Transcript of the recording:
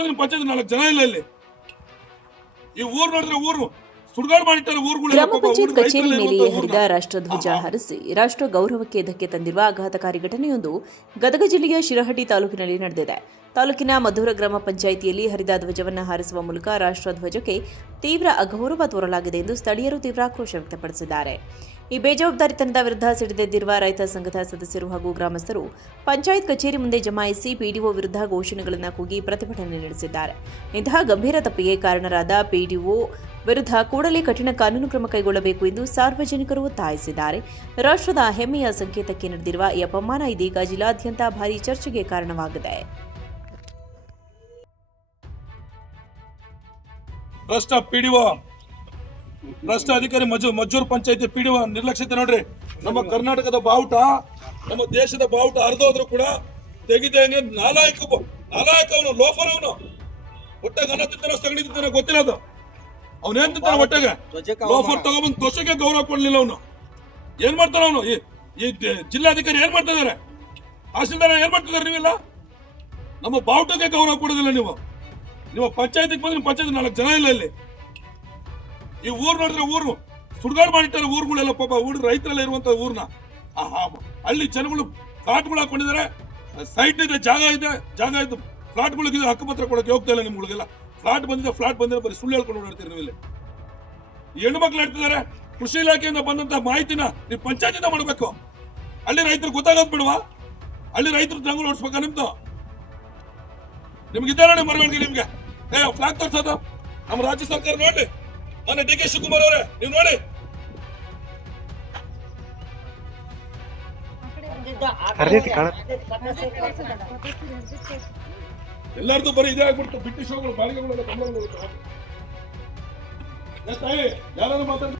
ಬಂದ್ರೆ ಪಂಚಾಯತ್ 4 ಜನ ಇಲ್ಲ ಇಲ್ಲಿ. ಈ ಊರು ನೋಡಿದ್ರೆ ಊರು ಸುಡುಗಾಡು ಮಾಡಿಟ್ಟಾರೆ. ಗ್ರಾಮ ಪಂಚಾಯತ್ ಕಚೇರಿ ಮೇಲೆ ಹರಿದ ರಾಷ್ಟ್ರಧ್ವಜ ಹಾರಿಸಿ ರಾಷ್ಟ್ರ ಗೌರವಕ್ಕೆ ಧಕ್ಕೆ ತಂದಿರುವ ಆಘಾತಕಾರಿ ಘಟನೆಯೊಂದು ಗದಗ ಜಿಲ್ಲೆಯ ಶಿರಹಟ್ಟಿ ತಾಲೂಕಿನಲ್ಲಿ ನಡೆದಿದೆ. ತಾಲೂಕಿನ ಮಧುರ ಗ್ರಾಮ ಪಂಚಾಯಿತಿಯಲ್ಲಿ ಹರಿದ ಧ್ವಜವನ್ನು ಹಾರಿಸುವ ಮೂಲಕ ರಾಷ್ಟ್ರಧ್ವಜಕ್ಕೆ ತೀವ್ರ ಅಗೌರವ ತೋರಲಾಗಿದೆ ಎಂದು ಸ್ಥಳೀಯರು ತೀವ್ರ ಆಕ್ರೋಶ ವ್ಯಕ್ತಪಡಿಸಿದ್ದಾರೆ. ಈ ಬೇಜವಾಬ್ದಾರಿತನದ ವಿರುದ್ಧ ಸಿಡಿದೆದ್ದಿರುವ ರೈತ ಸಂಘದ ಸದಸ್ಯರು ಹಾಗೂ ಗ್ರಾಮಸ್ಥರು ಪಂಚಾಯತ್ ಕಚೇರಿ ಮುಂದೆ ಜಮಾಯಿಸಿ ಪಿಡಿಒ ವಿರುದ್ಧ ಘೋಷಣೆಗಳನ್ನು ಕೂಗಿ ಪ್ರತಿಭಟನೆ ನಡೆಸಿದ್ದಾರೆ. ಇಂತಹ ಗಂಭೀರ ತಪ್ಪಿಗೆ ಕಾರಣರಾದ ಪಿಡಿಒ ವಿರುದ್ಧ ಕೂಡಲೇ ಕಠಿಣ ಕಾನೂನು ಕ್ರಮ ಕೈಗೊಳ್ಳಬೇಕು ಎಂದು ಸಾರ್ವಜನಿಕರು ಒತ್ತಾಯಿಸಿದ್ದಾರೆ. ರಾಷ್ಟ್ರದ ಹೆಮ್ಮೆಯ ಸಂಕೇತಕ್ಕೆ ನಡೆದಿರುವ ಈ ಅಪಮಾನ ಇದೀಗ ಜಿಲ್ಲಾದ್ಯಂತ ಭಾರೀ ಚರ್ಚೆಗೆ ಕಾರಣವಾಗಿದೆ. ಭ್ರಷ್ಟ ಪಿಡಿಒ, ಭ್ರಷ್ಟ ಅಧಿಕಾರಿ ಮಜ್ಜೂರ್ ಪಂಚಾಯತಿ ಪಿಡಿಒ ನಿರ್ಲಕ್ಷ್ಯತೆ ನೋಡ್ರಿ. ನಮ್ಮ ಕರ್ನಾಟಕದ ಬಾವುಟ, ನಮ್ಮ ದೇಶದ ಬಾವುಟ ಹರಿದೋದ್ರು ಕೂಡ ತೆಗಿದಂಗೆ ನಾಲಾಯಕ ಅವನು, ಲೋಫರ್ ಅವನು. ಹೊಟ್ಟೆಗೆ ಅನ್ನ ತಿಂತಾನ, ಸಗಣಿ ತಿಂತಾನ ಗೊತ್ತಿಲ್ಲ ಅದು. ಅವನೇನ್ ತಿಂತಾನ ಹೊಟ್ಟೆಗೆ? ಲೋಫರ್ ತಗೊಂಡ್ಬಂದು ಧ್ವಜಕ್ಕೆ ಗೌರವ ಕೊಡ್ಲಿಲ್ಲ ಅವನು. ಏನ್ ಮಾಡ್ತಾನ ಅವನು? ಈ ಜಿಲ್ಲಾಧಿಕಾರಿ ಏನ್ ಮಾಡ್ತಾ ಇದಾರೆ? ತಹಸೀಲ್ದಾರ್ ಏನ್ ಮಾಡ್ತಿದಾರೆ? ನೀವಿಲ್ಲ, ನಮ್ಮ ಬಾವುಟಕ್ಕೆ ಗೌರವ ಕೊಡೋದಿಲ್ಲ ನೀವು. ನೀವು ಪಂಚಾಯತಿಗೆ ಬಂದ್ರೆ ಪಂಚಾಯತ್ 4 ಜನ ಇಲ್ಲ ಇಲ್ಲಿ. ಈ ಊರು ನೋಡಿದ್ರೆ ಊರು ಸುಡುಗಾಡು ಮಾಡಿಟ್ಟಾರೆ. ಊರುಗಳೆಲ್ಲ ಪಾಪ ರೈತರೆಲ್ಲ ಇರುವಂತ ಊರ್ನ ಹಳ್ಳಿ ಜನಗಳು ಫ್ಲಾಟ್ಗಳು ಹಾಕೊಂಡಿದ್ದಾರೆ. ಸೈಟ್ ಇದೆ, ಜಾಗ ಇದ್ದು ಫ್ಲಾಟ್ಗಳಿಗೆ ಹಕ್ಕುಪತ್ರ ಕೊಡಕ್ಕೆ ಹೋಗ್ತಾ ಇಲ್ಲ. ನಿಮ್ಗಳಿಗೆಲ್ಲ ಫ್ಲಾಟ್ ಬಂದಿದೆ ಬರೀ ಸುಳ್ಳು ಹೇಳ್ಕೊಂಡು ಓಡಾಡ್ತೀರಿ ನೀವು. ಇಲ್ಲಿ ಹೆಣ್ಣು ಮಕ್ಳು ಹೇಳ್ತಿದ್ದಾರೆ. ಕೃಷಿ ಇಲಾಖೆಯಿಂದ ಬಂದಂತ ಮಾಹಿತಿನ ನೀವು ಪಂಚಾಯತಿಂದ ಮಾಡಬೇಕು. ಹಳ್ಳಿ ರೈತರು ಗೊತ್ತಾಗೋದ್ ಬಿಡುವ? ಹಳ್ಳಿ ರೈತರು ಜಂಗಲ್ ಓಡಿಸ್ಬೇಕಾ ನಿಮ್ದು? ನಿಮ್ಗೆ ಇದ್ದಾರೆ ಮರವಣಿಗೆ. ನಿಮ್ಗೆ ಫ್ಲಾಗ್ ತೋರ್ಸೋದು ನಮ್ಮ ರಾಜ್ಯ ಸರ್ಕಾರ ನೋಡಿ. ಮೊನ್ನೆ ಡಿ ಕೆ ಶಿವಕುಮಾರ್ ಅವರೇ, ನೀವು ನೋಡಿ, ಎಲ್ಲಾರ್ದು ಬರೀ ಇದೇ ಆಗ್ಬಿಡ್ತು. ಬ್ರಿಟಿಷ್ ಹೋಗಳು ಬಾಳಿಗೆಗಳು ಯಾರು ಮಾತಾಡ್ತಾರೆ?